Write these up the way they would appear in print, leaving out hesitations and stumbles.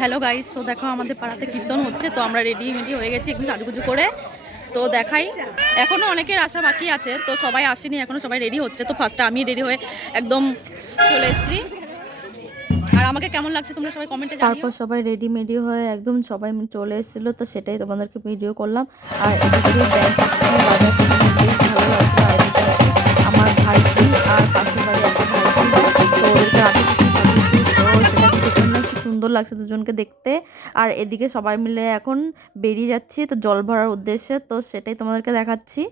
Hello guys, তো দেখো আমাদের পাড়াতে কীর্তন হচ্ছে, তো আমরা রেডি হয়ে গেছি একদম সাজুগুজু করে। তো দেখাই, এখনও অনেকের আসা বাকি আছে, তো সবাই আসেনি এখনও, সবাই রেডি হচ্ছে। তো ফার্স্টে আমি রেডি হয়ে একদম চলে এসেছি। আর আমাকে কেমন লাগছে তোমরা সবাই কমেন্টে জানিও। তারপর সবাই রেডি হয়ে একদম সবাই চলে এসেছিলো, তো সেটাই তোমাদেরকে ভিডিও করলাম। আর এদিকে ব্যান্ড সিস্টেম বাজাচ্ছিল, বেশ ভালো লাগছিল। আর এদিকে আমার ভাইজি আর পাশের বাড়ি একটা ভাই ছিল, তো ওদেরকে আগে কিছু সাজিয়েছি, তো সেটা দেখে জন্য খুব সুন্দর লাগছে দুজনকে দেখতে। আর এদিকে সবাই মিলে এখন বেরিয়ে যাচ্ছি তো জল ভরার উদ্দেশ্যে, তো সেটাই তোমাদেরকে দেখাচ্ছি।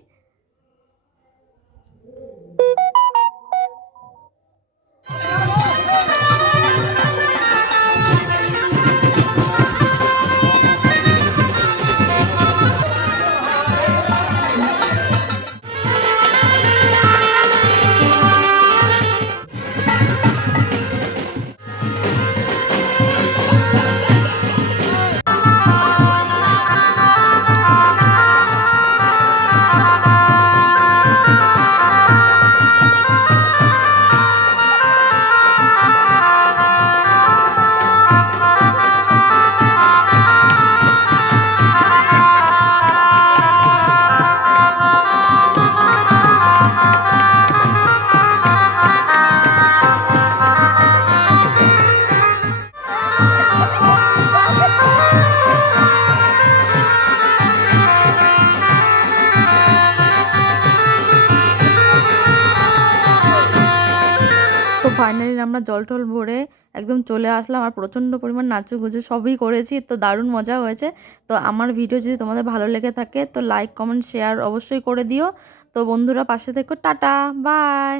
তো ফাইনালি আমরা জল টল ভরে একদম চলে আসলাম। আর প্রচণ্ড পরিমাণ নাচুগুজু সবই করেছি, তো দারুণ মজা হয়েছে। তো আমার ভিডিও যদি তোমাদের ভালো লেগে থাকে তো লাইক কমেন্ট শেয়ার অবশ্যই করে দিও। তো বন্ধুরা পাশে থেকো, টাটা বাই।